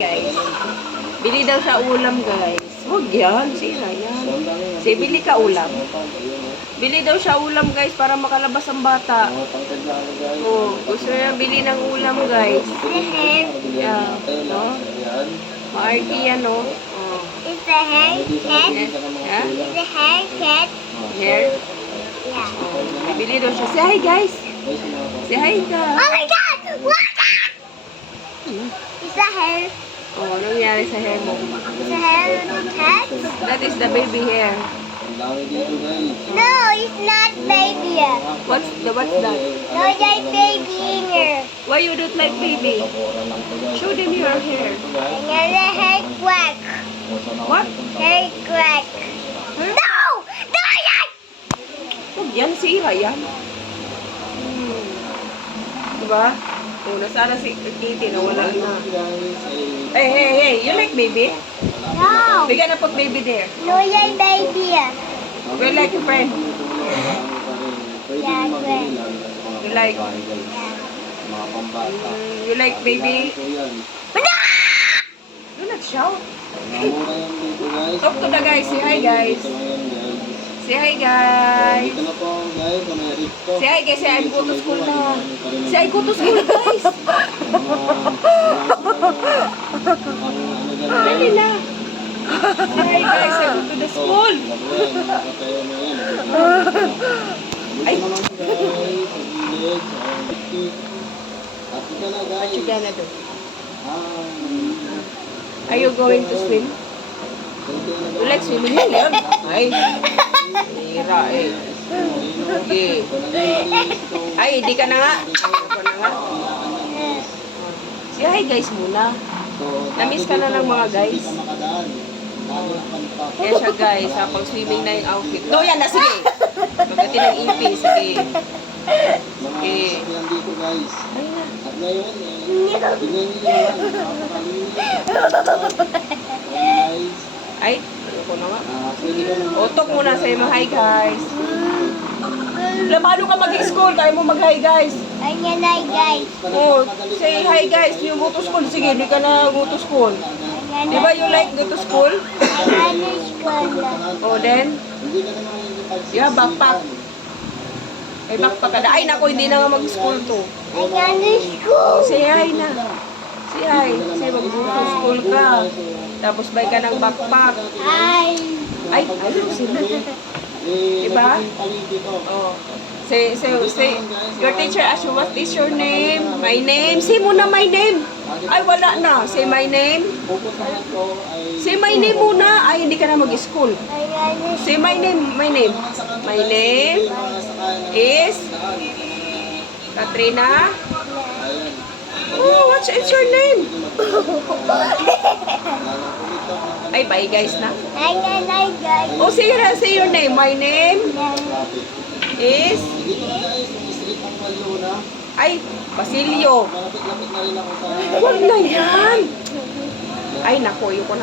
Guys, bili daw sa ulam, guys. Huwag yan, sira yan. Sige, bili ka ulam. Bili daw siya ulam, guys, para makalabas ang bata. Oh, gusto niya bili ng ulam, guys. Yeah, no? Maarki yan, no? Oh. Is the hair cat? Yeah? Is the hair cat? Hair? Yeah. Oh, bili daw siya. Say hi, guys. Say hi ka. Oh my God! What? Is the hair? Oh, ano nangyari sa hair mo? Is the hair cat? That is the baby hair. No, it's not baby. What's that? No, it's baby in here. Why you don't like baby? Show them your hair. Another hair crack. What? Hair crack. No! No, yan! Huwag yan, sira yan. Diba? Oh, nasana si Kitty na wala na. Hey, you like baby? No! Bigyan na put baby there. No, yan baby. We like your friend. Yeah, friend. You like? You like baby? Do not shout. Talk to the guys. Say hi, guys. Say hi, guys. Say hi, guys. Say I go to school na. Say I go to school, guys. Dali na. Say hi, guys. I go to the school. Ay. What you gonna do? Are you going to swim? You like swimming? Yan. Ay. Hira eh. Okay. Ay, hindi ka na nga. Ayoko na nga. Say hi guys muna. Namiss ka na ng mga guys. Kaya siya guys, ha, pag swimming na yung outfit. No, yan na, sige. Pagkati ng ipi, sige. Sige. Ay na. Ay, ayoko na nga. Utok muna sa'yo mo, hi guys. Paano ka mag-school? Kaya mo mag-hi guys. Ayan na, guys. Oh, say hi guys. You go to school. Sige, di ka na go to school. Di ba you like go to school? Ayan na, school. Oh, then? You have backpack. May backpack ka na. Ay, naku, hindi na nga mag-school to. Ayan na, school. Say hi na. Say hi. Say mag-go to school ka. Tapos buy ka ng backpack. Hi. Ay, ano sila? Diba? Oh. Say, your teacher asked you, what is your name? My name? Say muna my name. Ay, wala na. Say my name. Say my name muna. Ay, hindi ka na mag-school. Ayan na, Say my name. My name. My name is Katrina. Oh, what's your name? Ay, bye guys na. ayan na, guys. Oh, say your name. My name is... Ay, Basilio. Huwag na yan. Ay, naku, yun ko na.